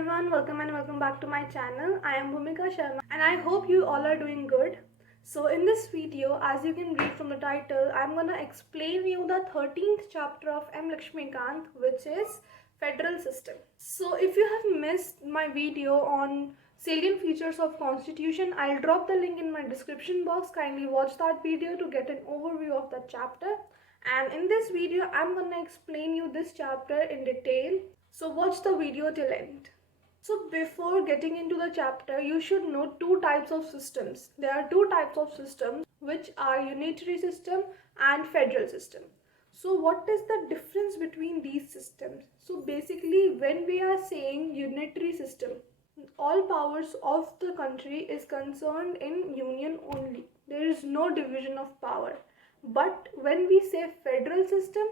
everyone, welcome and welcome back to my channel. I am Bhumika Sharma and I hope you all are doing good. So in this video, as you can read from the title, I'm gonna explain you the 13th chapter of Laxmikant, which is Federal System. So if you have missed my video on salient features of Constitution, I'll drop the link in my description box. Kindly watch that video to get an overview of that chapter. And in this video, I'm gonna explain you this chapter in detail. So watch the video till end. So before getting into the chapter, you should know two types of systems. There are two types of systems, which are unitary system and federal system. So what is the difference between these systems? So basically, when we are saying unitary system, all powers of the country is concerned in union only. There is no division of power. But when we say federal system,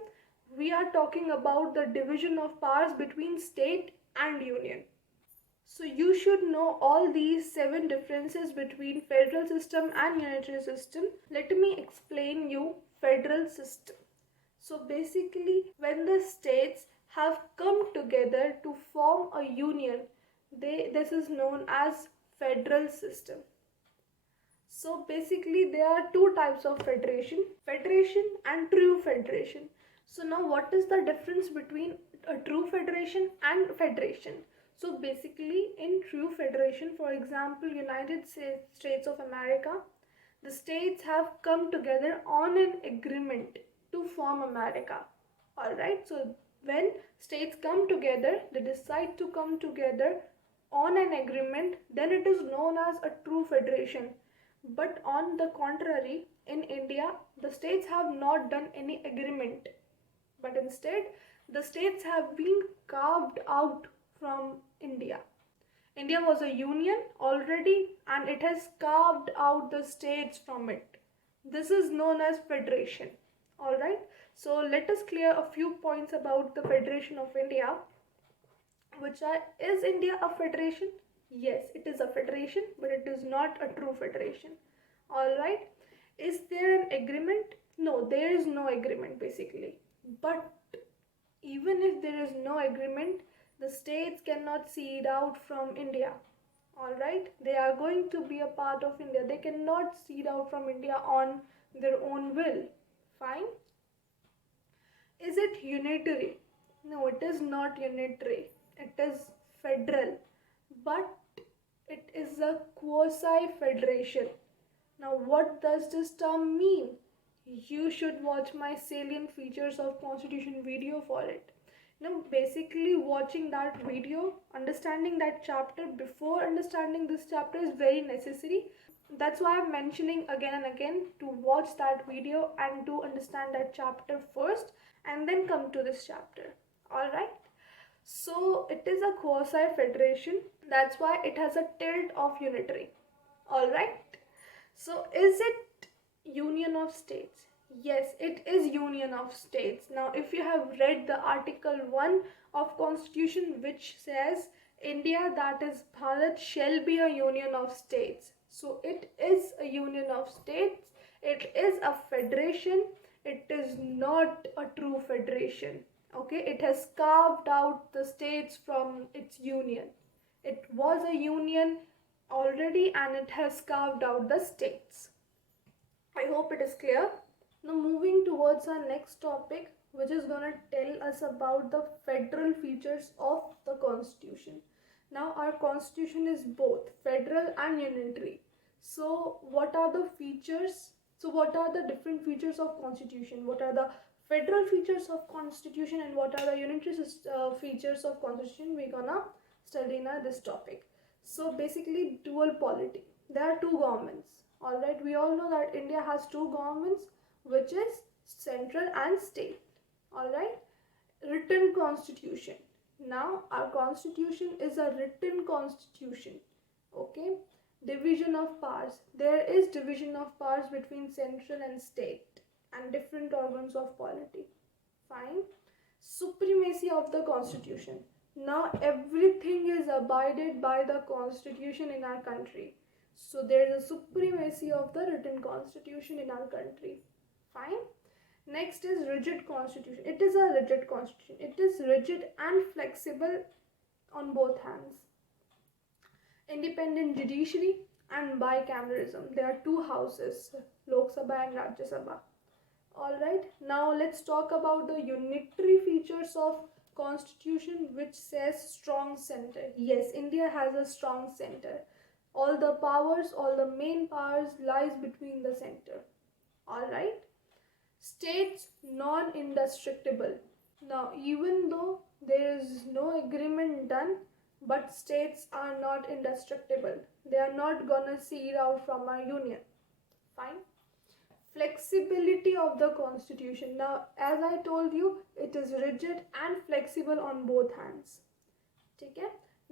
we are talking about the division of powers between state and union. So you should know all these 7 differences between federal system and unitary system. Let me explain you federal system. So basically, when the states have come together to form a union, this is known as federal system. So basically, there are two types of federation and true federation. So now what is the difference between a true federation and federation? So basically, in true federation, for example, United States of America, the states have come together on an agreement to form America. Alright, so when states come together, they decide to come together on an agreement, then it is known as a true federation. But on the contrary, in India, the states have not done any agreement, but instead the states have been carved out from India. India was a union already and it has carved out the states from it. This is known as federation. Alright, so let us clear a few points about the Federation of India, is India a federation? Yes, it is a federation, but it is not a true federation. Alright, is there an agreement? No, there is no agreement basically. But even if there is no agreement, the states cannot cede out from India. Alright, they are going to be a part of India. They cannot cede out from India on their own will. Fine. Is it unitary? No, it is not unitary. It is federal. But it is a quasi-federation. Now, what does this term mean? You should watch my salient features of Constitution video for it. Now, basically watching that video, understanding that chapter before understanding this chapter is very necessary. That's why I'm mentioning again and again to watch that video and to understand that chapter first and then come to this chapter. Alright. So it is a quasi-federation. That's why it has a tilt of unitary. Alright. So is it union of states? Yes, it is union of states. Now if you have read the article 1 of Constitution, which says India, that is Bharat, shall be a union of states. So it is a union of states. It is a federation. It is not a true federation. Okay, it has carved out the states from its union. It was a union already and it has carved out the states. I hope it is clear. Now moving towards our next topic, which is going to tell us about the federal features of the Constitution. Now our Constitution is both federal and unitary. So what are the features? So what are the different features of Constitution? What are the federal features of Constitution and what are the unitary features of Constitution? We're gonna study in this topic. So basically dual polity. There are two governments. Alright, we all know that India has two governments, which is central and state. Alright, written constitution. Now our constitution is a written constitution. Okay, division of powers. There is division of powers between central and state and different organs of polity. Fine. Supremacy of the constitution. Now everything is abided by the constitution in our country. So there is a supremacy of the written constitution in our country. Fine. Next is rigid constitution. It is a rigid constitution. It is rigid and flexible on both hands. Independent judiciary and bicameralism. There are two houses, Lok Sabha and Rajya Sabha. Alright, now let's talk about the unitary features of constitution, which says strong center. Yes, India has a strong center. All the powers, all the main powers lies between the center. Alright, states non-indestructible. Now, even though there is no agreement done, but states are not indestructible. They are not gonna see it out from our union. Fine. Flexibility of the constitution. Now, as I told you, it is rigid and flexible on both hands. Okay.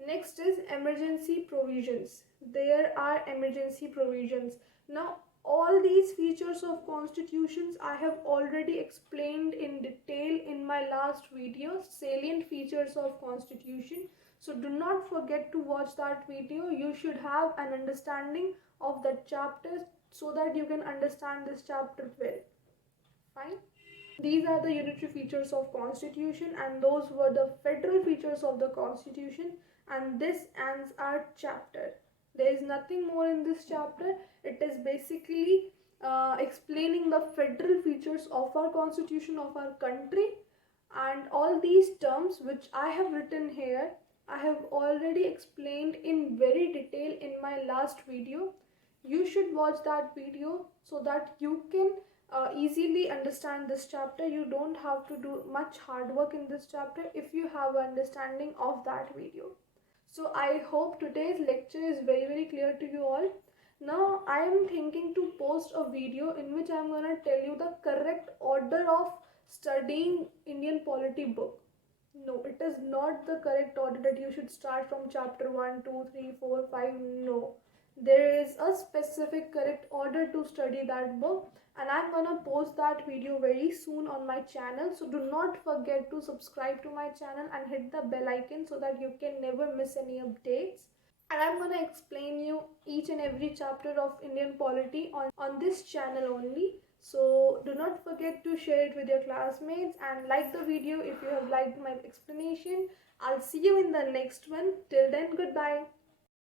Next is emergency provisions. There are emergency provisions. Now, all these features of constitutions I have already explained in detail in my last video, salient features of constitution. So do not forget to watch that video. You should have an understanding of the chapters so that you can understand this chapter well. Fine. These are the unitary features of constitution, and those were the federal features of the constitution, and this ends our chapter. There is nothing more in this chapter. It is basically explaining the federal features of our constitution of our country, and all these terms which I have written here I have already explained in very detail in my last video. You should watch that video so that you can easily understand this chapter. You don't have to do much hard work in this chapter if you have an understanding of that video. So I hope today's lecture is very clear to you all. Now I am thinking to post a video in which I am going to tell you the correct order of studying Indian polity book. No, it is not the correct order that you should start from chapter 1, 2, 3, 4, 5. No. There is a specific correct order to study that book, and I'm gonna post that video very soon on my channel. So do not forget to subscribe to my channel and hit the bell icon so that you can never miss any updates. And I'm gonna explain you each and every chapter of Indian polity on this channel only. So do not forget to share it with your classmates and like the video if you have liked my explanation. I'll see you in the next one. Till then, goodbye.